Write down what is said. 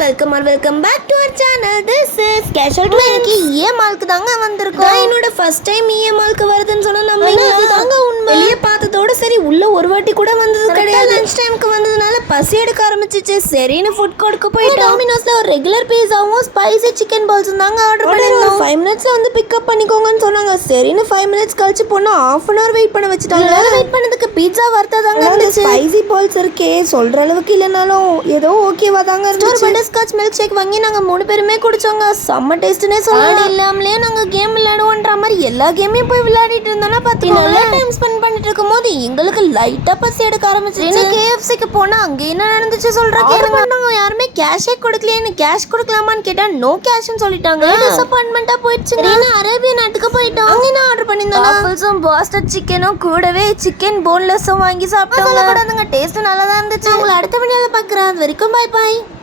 Welcome back to our channel. This is casual to எனக்கு மால்க்கு தாங்க வந்திருக்கோம். என்னோட ஃபர்ஸ்ட் டைம் மால்க்கு வருதுன்னு சொன்னா நம்பிங்க உண்மை. வெளியே பார்த்ததோட சரி உள்ள ஒரு வாட்டி கூட வந்தது கிடையாது. லஞ்ச் டைம்க்கு வந்ததுனால பசி எடுக்க ஆரம்பிச்சிச்சு. சரின்னு ஃபுட் கோர்ட்க்கு போய் டாமினோஸ்ல ஒரு ரெகுலர் பீஸாவும் ஸ்பைசி சிக்கன் பால்ஸும் தாங்க ஆர்டர் பண்ணிருந்தோம். 5 மினிட்ஸ்ல வந்து பிக்கப் பண்ணிக்கோங்கன்னு சொன்னாங்க. சரின்னு 5 மினிட்ஸ் கழிச்சு போனா ½ hour வெயிட் பண்ண வச்சுட்டாங்க. வெயிட் பண்ணதுக்கு பீட்சா வர்த்ததாங்க இருந்துச்சு. ஸ்பைசி பால்ஸ் இருக்கே சொல்ற அளவுக்கு இல்லனாலும் ஏதோ ஓகேவா தாங்க இருந்துச்சு. பட்டர்ஸ்காட்ச் மில்க் ஷேக் வாங்கி நாங்க 3 பேருமே குடிச்சோங்க. செம்ம டேஸ்ட்னே சொல்லலாம். இல்லாமலே நாங்க கேம் விளையாடுவோன்ற மாதிரி எல்லா கேமையும் போய் விளையாடிட்டு இருந்தோம்னா பாத்தீங்கன்னா நல்லா டைம் ஸ்பெண்ட் பண்ணிட்டு இருக்கும்போது எங்களுக்கு லைட்டா பசி எடுக்க ஆரம்பிச்சிருச்சு. KFCக்கு போனா அங்க என்ன நடந்துச்சு சொல்ற கேளுங்க. நாங்க யாருமே கேஷே கொடுக்கலையே. கேஷ் கொடுக்கலாமான்னு கேட்டா நோ கேஷ்னு சொல்லிட்டாங்க. டிசப்பாயின்மெண்டா போயிடுச்சு. அரேபிய நாட்டுக்கு போயிட்டோம். அங்க என்ன ஆர்டர் பண்ணிருந்தோம்? வாஃபிள்ஸும் பாஸ்டர் சிக்கனும் கூடவே சிக்கன் போன்லெஸ்ஸும் வாங்கி சாப்பிட்டோம். டேஸ்ட் நல்லா தான் இருந்துச்சு. உங்களை அடுத்த வீடியோல பாக்குறேன். அது வரைக்கும் பை பாய்.